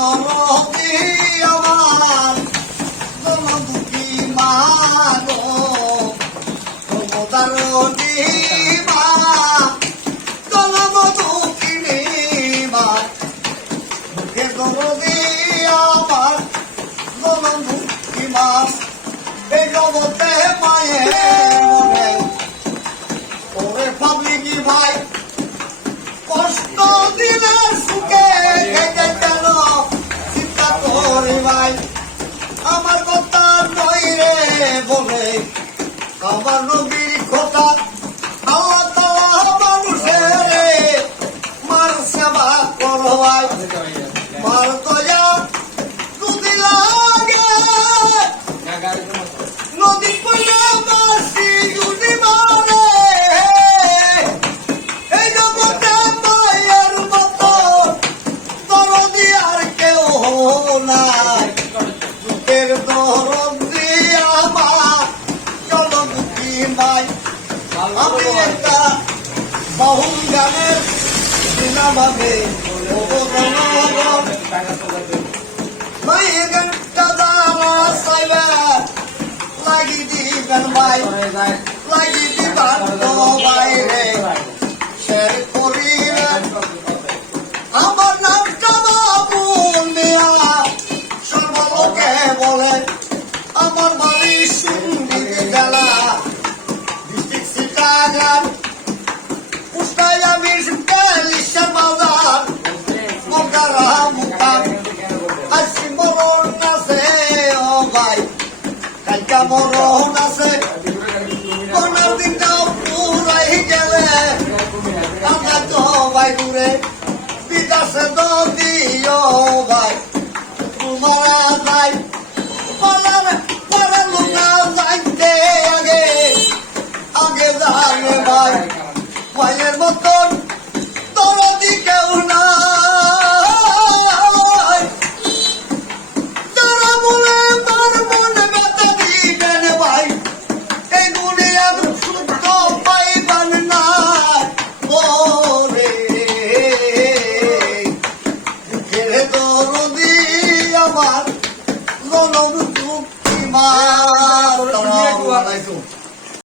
দরদি আমার জনদুঃখী মা গো দরদি মা জনদুঃখিনী মা মুখে দরদি আমার জনদুঃখী মা এই জগতে মায়ের ওরে পাবলিকি ভাই কষ্ট দিনের সুখে খেতে কেন চিন্তা করি ভাই আমার কথা নই রে বলে আমার নবীর কথা আল্লাহ তাআলা মানুষের মার সেবা করো ভাই মার দয়া যদি লাগে নদী পড়ে বাসি যদি মারে এই জগতে মায়ের মতো দরদি আর কেউ নাই বুকের দরদি আমার জনদুঃখী মাই আমি একটা বহুল গানের সিনেমাকে মায়ের গানটা দ্বারা সাইবা লাগি দিবেন ভাই লাগি দিবান তো বাইরে শের করিলেন আমার নামটা বাবু মিয়া সর্বলোকে বলে আমার বাড়ি সিন্ধি জেলা ডিস্ট্রিক্ট সিটাগাং কুষ্টিয়া মিরপুর বাজার মগরা মুকাম আসি মরণ আছে ও ভাই কালকা মরণ আছে কোনার দিনটা পুরাই গেলে আমরা তো ভাই ঘুরে বিকাশে দিও ভাই তোমার